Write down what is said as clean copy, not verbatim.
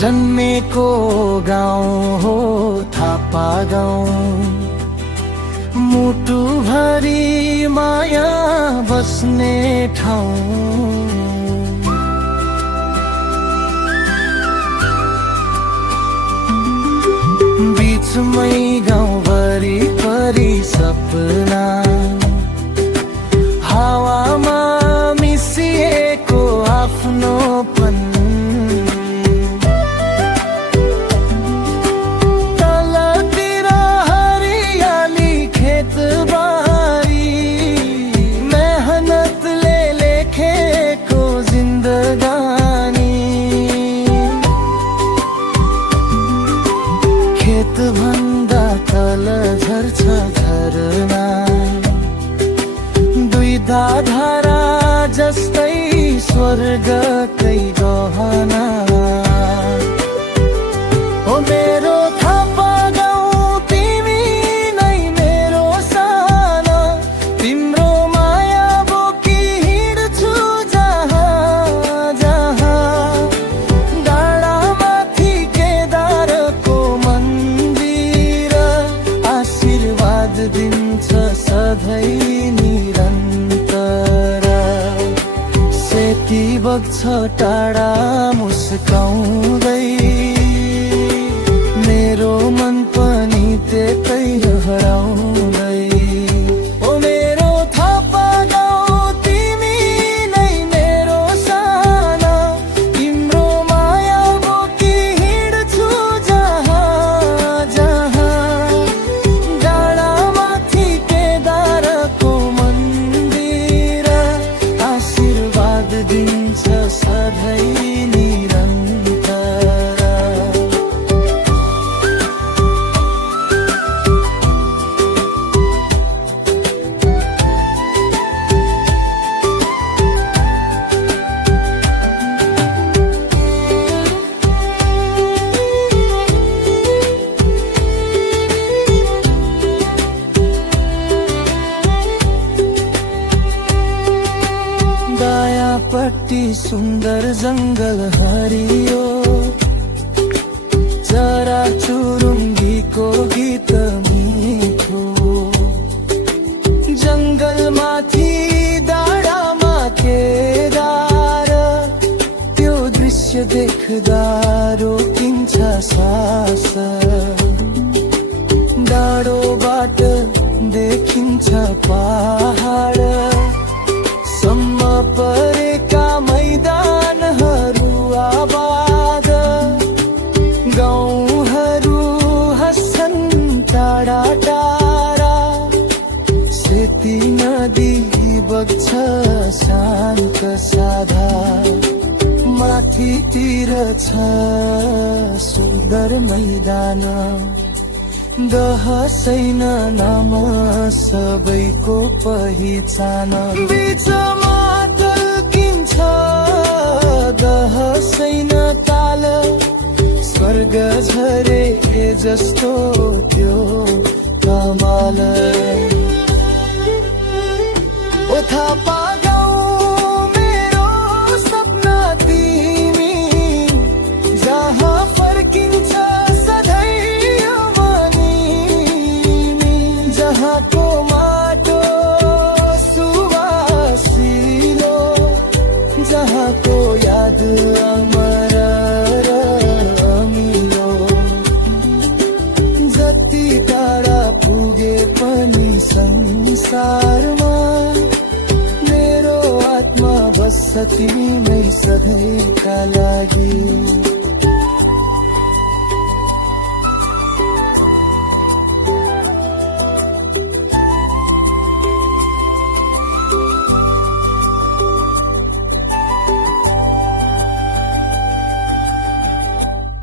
जन्मेको गाउँ हो थापा गाउँ, मुटुभरि माया बस्ने ठाउँ। बीचमै गाउँ वरिपरि सपना, हावामा मिसिएको आफ्नोपन। तलतिर हरियाली खेतबारी, मेहनतले लेखेको जिन्दगानी। खेत भन्दा तल झर्छ झरना, दुई धारा जस्तै स्वर्गकै गहना। ओ मेरो थापा गाउँ तिमी नै मेरो साना, तिम्रो माया बोकी हिँड्छु जहाँ जहाँ। डाँडामाथि केदारको मन्दिर आशीर्वाद दिन्छ सधैँ निरन्तर। सेती बग्छ टाढा मुस्काउँदै, मेरो मन पनि त्यतै हराउँदै। ओ मेरो थापा गाउँ तिमी नै मेरो साना, तिम्रो माया बोकी हिँड्छु जहाँ जहाँ। डाँडामाथि केदारको मन्दिर आशीर्वाद दिन्छ सधैँ निरन्तर। दायाँपट्टि सुन्दर जङ्गल हरियो, चरा चुरुङ्गीको गीत मिठो। जङ्गलमाथि डाँडामा केदार, त्यो दृश्य देख्दा रोकिन्छ सास। डाँडोबाट देखिन्छ पहाड, सम्म परेका मैदानहरू आबाद। गाउँहरू हस्छन् टाढा टाढा, सेती नदी बग्छ शान्त साधा। माथितिर छ सुन्दर मैदान, दहसैन नाम सबैको पहिचान। बीचमा तल्किन्छ दहसैन ताल, स्वर्ग झरे जस्तो त्यो कमाल। ओ थापा गाउँ मेरो सपना तिमी, जहाँ फर्किन्छ जहाँको माटो सुवासिलो, जहाँको याद अमर रमिलो। जति टाढा पुगे पनि संसारमा, मेरो आत्मा बस्छ तिमी नै सधैँका लागि।